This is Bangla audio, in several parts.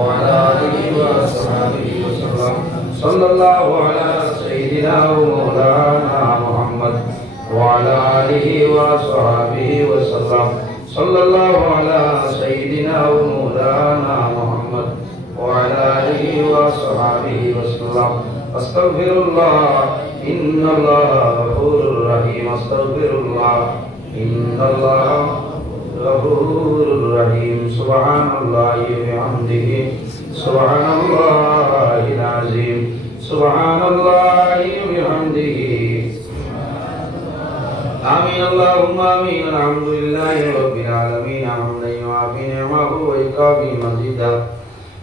وعلى آله وصحبه وسلم صلى الله على سيدنا ومولانا محمد وعلى آله وصحبه وسلم صلى الله على سيدنا ومولانا محمد وعلى آله وصحبه وسلم أستغفر الله إن الله غفور رحيم أستغفر الله إن الله غفور رحيم سبحان الله وبحمده سبحان الله العظيم سبحان الله وبحمده آمين اللهم آمين الحمد لله رب العالمين حمدا يوافي نعمه ويكافي مزيدا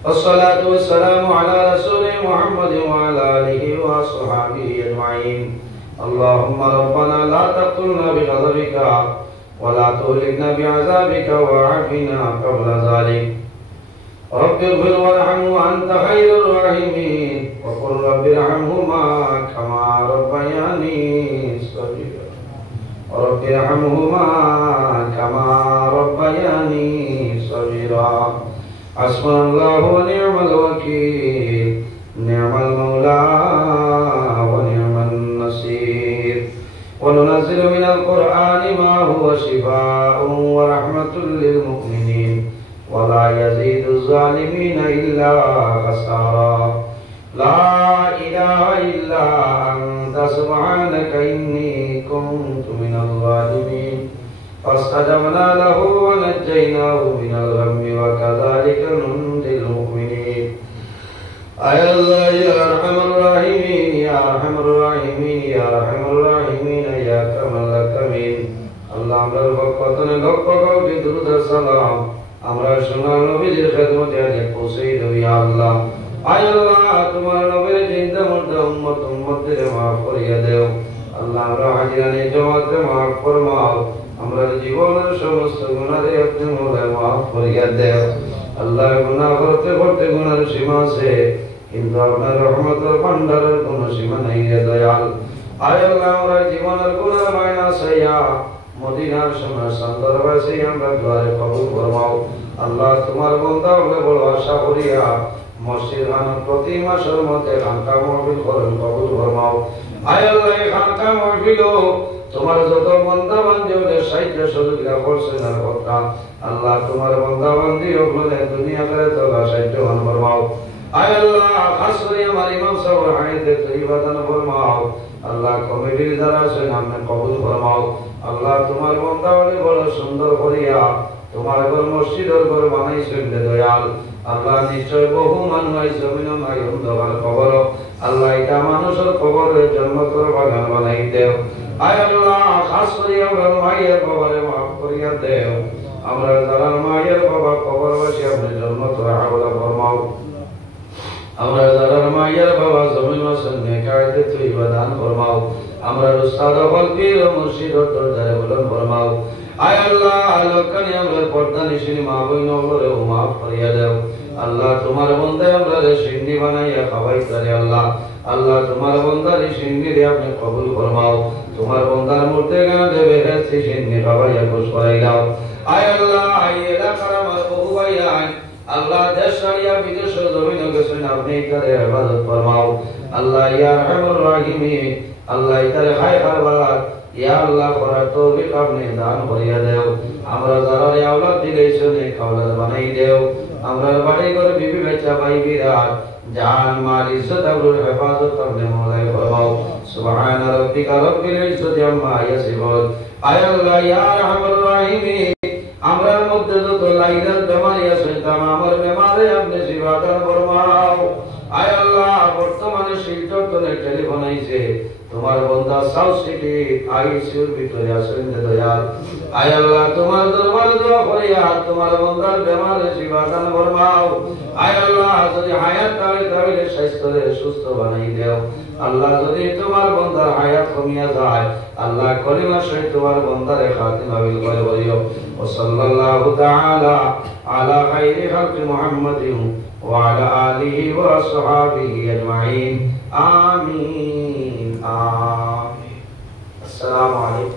والصلاة والسلام على رسول محمد وعلى آله وصحبه أجمعين اللهم ربنا لا تقتلنا بغضبك ولا تهلكنا بعذابك وعافنا قبل ذلك رب اغفر وارحم وأنت خير الراحمين وقل رب ارحمهما كما ربياني صغيرا رب ارحمهما كما ربياني صغيرا حسبنا الله ونعم الوكيل نعم المولى ونعم النصير وننزل من القرآن ما هو شفاء ورحمة للمؤمنين ولا يزيد الظالمين إلا خسارا لا إله إلا أنت سبحانك إني كنت من الظالمين فاستجبنا له ونجيناه من الغم وكذلك ننجي المؤمنين أي الله يا أرحم الراحمين يا أرحم الراحمين يا أرحم الراحمين يا أكرم الأكرمين আল্লাহ আমরার পক্ষ লক্ষ কোটি দুরূদ ও সালাম আমরা সোনার নবীর খিদমতে আগে পৌঁছে দেব ইয়া আল্লাহ আয় আল্লাহ তোমার নবীর জিন্দা মুর্দা উম্মতদের maaf করিয়া দাও আল্লাহ আমরা হাজিরানে জামাতে maaf ফরমাও আমরা জীবনের সমস্ত গুনাহে আপনি মোলায় maaf করিয়া দাও আল্লাহ গুনাহ করতে করতে গুনার সীমা আছে কিন্তু আপনার রহমতের ভান্ডারের কোনো সীমা নাই রে দয়াল আয় আল্লাহ আমরা জীবনের গুনার মায়না সাইয়া মদিনার সোনার সন্দরবাসী আমরা দুয়ারে কবুল ফরমাও আল্লাহ তোমার বান্দা বলে বড় আশা করিয়া মসজিদ খান প্রতি মাসের মধ্যে খানকা মাহফিল করেন কবুল ফরমাও আয় আল্লাহ এই খানকা মাহফিল তোমার যত বান্দা বান্দি হলে সাহায্য সহযোগিতা করছেন আর কথা আল্লাহ তোমার বান্দা বান্দি হলে দুনিয়া করে তো সাহায্যবান ফরমাও আয় আল্লাহ খাস করে আমার ইমাম সাহেব হায়াতে তৈয়বা দান ফরমাও আল্লাহ কমিটির যারা আছেন আপনি কবুল ফরমাও আল্লাহ তোমার বান্দা বলে বড় সুন্দর করিয়া তোমার ঘর মসজিদের ঘর বানাইছেন দয়াল আল্লাহ নিশ্চয় বহু মানুষ জমিন নাই অন্ধকার কবর আল্লাহ এটা মানুষের কবরে জান্নাতের বাগান বানাই দেও আয় আল্লাহ খাস করিয়া আমার মায়ের বাবারে মাফ করিয়া দেও আমরা যারা মায়ের বাবা কবরবাসী আপনি জান্নাতের হাওলা ফরমাও আমরা যারা মায়ের বাবা জমিন আছেন নেকায়তে তৈবা দান ফরমাও আমরা উস্তাদ আবুল পীর ও মুর্শিদ ও দরজায় বুলন্দ ফরমাও আয় আল্লাহ আলোকনি আমরা পর্দা নিশিনি মা বইন বলে মাফ করিয়া দাও আল্লাহ তোমার বান্দা আমরা সিন্নি বানাইয়া খাওয়াই করে আল্লাহ আল্লাহ তোমার বান্দার সিন্নি দিয়ে আপনি কবুল ফরমাও তোমার বান্দার মূর্তি গান দেবে সেই সিন্নি খাওয়াইয়া খুশ করাই দাও আয় আল্লাহ আয় এলাকার আমার বহু ভাই আয় আল্লাহ দেশ ছাড়িয়া বিদেশ জমিন গেছেন আপনি তারে ইবাদত ফরমাও আল্লাহ ইয়া আরহামুর রাহিমিন আল্লাহ তারে খায় খাবার ইয়া আল্লাহ করার তৌফিক আপনি দান করিয়া দেও আমরা যারা আওলাদ দিলেছেন এই আওলাদ বানাই দেও আমরা বাড়ি করে বিবি বাচ্চা ভাই বিরাট জান মাল ইজ্জত আবরুর হেফাজত আপনি মওলাই ফরমাও সুবহান রাব্বিকা রাব্বিল ইজ্জতি আম্মা ইয়াসিফুন আয় আল্লাহ ইয়া আরহামুর রাহিমিন আমরার মধ্যে যত লাইলার বেমারি আছে তামামের বেমারে আপনি শিফা দান ফরমাও আয় আল্লাহ বর্তমানে শিলচর তোনে টেলিফোন আইছে তোমার বান্দা সাউথ সিটি আইসিইউর ভিতরে আছেন দয়াল আয় আল্লাহ তোমার দরবারে দোয়া করিয়া তোমার বান্দার বেমারে শিফা দান ফরমাও আয় আল্লাহ যদি হায়াত তাহলে স্বাস্থ্যে সুস্থ বানাই দাও আল্লাহ যদি তোমার বান্দার হায়াত কমিয়া যায় আল্লাহ কলিমা সহিত তোমার বান্দারে খাতিমা বিল করে বলিও ও সাল্লাল্লাহু তাআলা আলা খাইরি খালকি মুহাম্মাদিন ওয়া আলা আলিহি ওয়া আসহাবিহি আজমাইন আমিন আমিন আসসালামু আলাইকুম